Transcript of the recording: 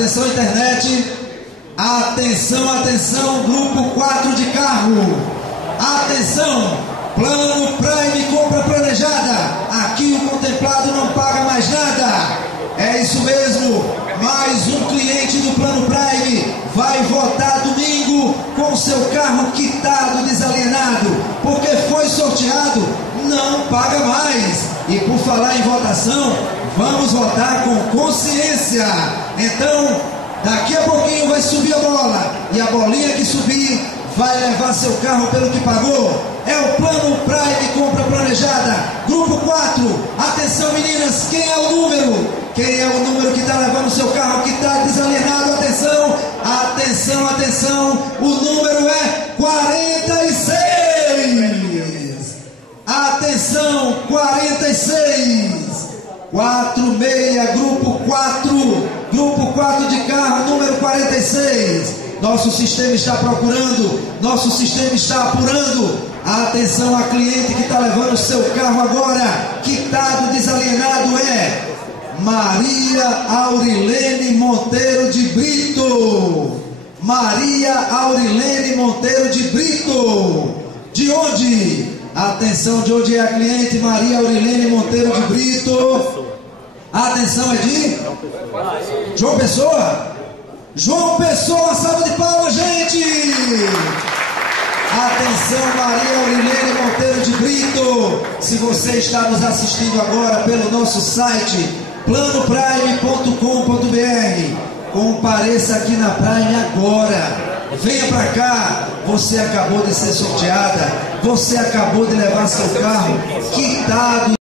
Atenção, internet. Atenção, atenção, grupo 4 de carro. Atenção, plano Prime compra planejada. Aqui o contemplado não paga mais nada. É isso mesmo, mais um cliente do plano Prime vai votar domingo com seu carro quitado, desalienado, porque foi sorteado, não paga mais. E por falar em votação, vamos votar com consciência. Então, daqui a pouquinho vai subir a bola, e a bolinha que subir vai levar seu carro pelo que pagou. É o plano Prime compra planejada, grupo 4. Atenção, meninas, quem é o número? Quem é o número que está levando seu carro que está desalienado? Atenção, atenção, atenção, o número é 46. Atenção, 46. 46, grupo 4 de carro, número 46. Nosso sistema está procurando, nosso sistema está apurando. Atenção a cliente que está levando o seu carro agora, quitado, desalienado, é Maria Aurilene Monteiro de Brito. Maria Aurilene Monteiro de Brito. De onde? Atenção, de onde é a cliente Maria Aurilene Monteiro de Brito? Atenção, é de João Pessoa? João Pessoa, salve de palmas, gente! Atenção, Maria Aurilene Monteiro de Brito. Se você está nos assistindo agora pelo nosso site planoprime.com.br, compareça aqui na Prime agora. Venha pra cá, você acabou de ser sorteada, você acabou de levar seu carro quitado.